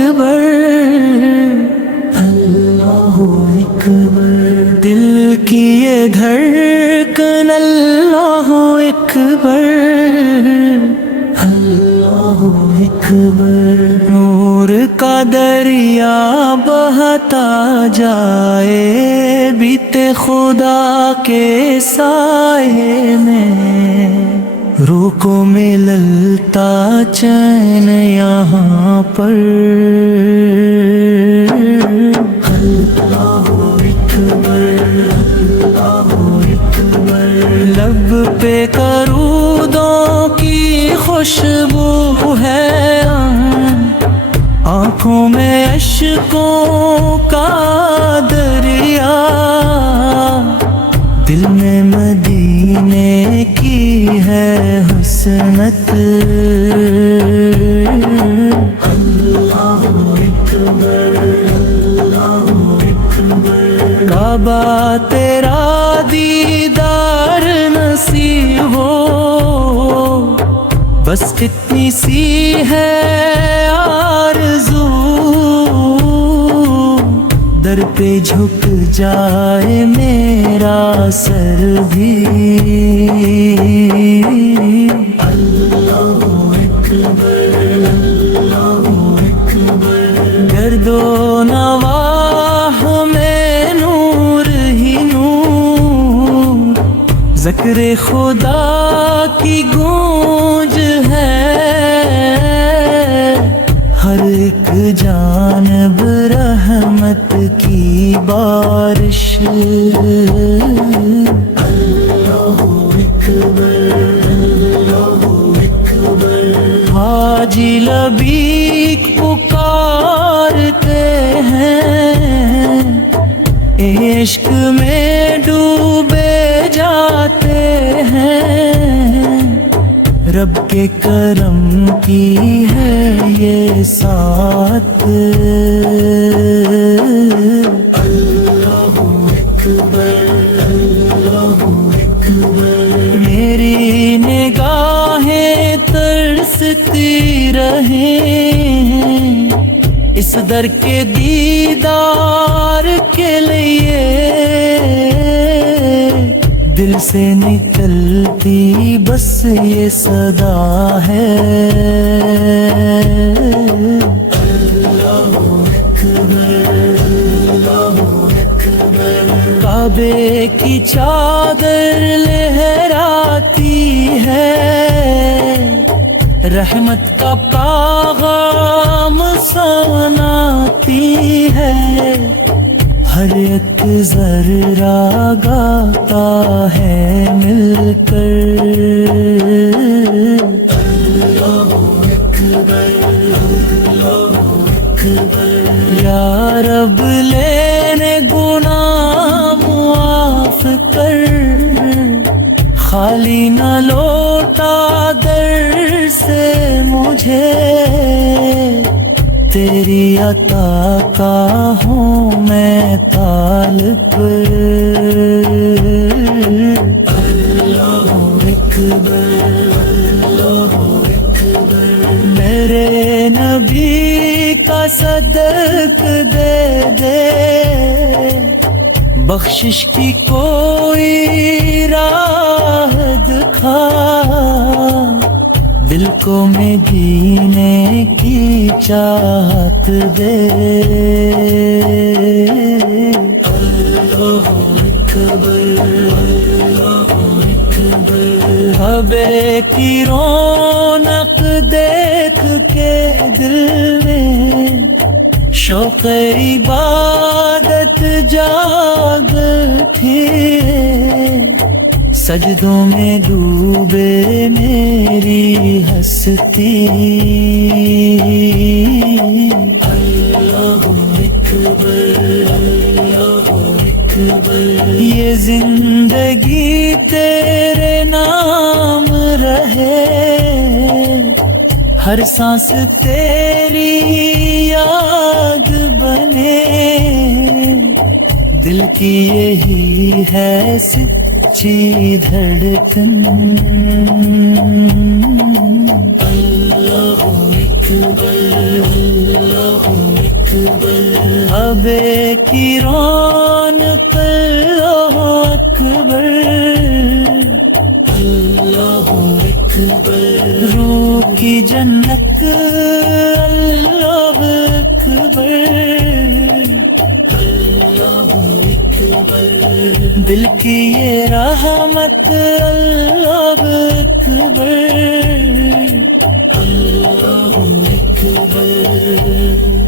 اکبر اللہ اکبر، دل کی یہ دھڑکن اللہ اکبر اللہ اکبر، نور کا دریا بہتا جائے بیتے خدا کے سائے میں، روح کو ملتا چین یہاں پر اللہ اکبر اللہ اکبر، لب پہ کرودوں کی خوشبو ہے، آنکھوں میں اشکوں کا دریا، دل میں مدینے کی ہے حسنت اللہ اکبر اللہ اکبر، کعبہ تیرا دیدار نصیب ہو، بس اتنی سی ہے آرزو، در پہ جھک جائے میرا سر بھی اللہ اکبر اللہ اکبر، گرد و نواح میں نور ہی نور، ذکر خدا کی گونج ہے، ہر ایک جانب رحمت کی بارش اللہ اکبر اللہ اکبر، حاجی لبیک پکارتے ہیں، عشق میں ڈوبے جاتے ہیں، رب کے کرم کی ہے یہ ساتھ اللہ اکبر اللہ اکبر، میری نگاہیں ترستی رہیں اس در کے دیدار کے لیے، دل سے نکلتی بس یہ صدا ہے اللہ اکبر اللہ اکبر، کعبے کی چادر لہراتی ہے، رحمت کا پیغام سناتی ہے، ہر ایک ذرہ گاتا ہے مل کر اللہ اکبر اللہ اکبر، یا رب لینے گناہ معاف کر، خالی نہ لوٹا در سے مجھے، تیری عطا کا ہوں میں طالب اللہ اکبر اللہ اکبر، میرے نبی کا صدق دے دے، بخشش کی کوئی راہ دکھا، دل کو مدینے کی چاہت دے اللہ اکبر اللہ اکبر، حبے کی رونق دیکھ کے دل میں شوق عبادت جاگ اٹھی، سجدوں میں ڈوبے میری ہستی اللہ اکبر اللہ اکبر، یہ زندگی تیرے نام رہے، ہر سانس تیری یاد بنے، دل کی یہی ہے سچی دھڑکن اللہ اکبر اللہ کی رونق اللہ اکبر اللہ اکبر، روح کی جنت اللہ اکبر اللہ اکبر، دل کی یہ رحمت اللہ اکبر اللہ اکبر۔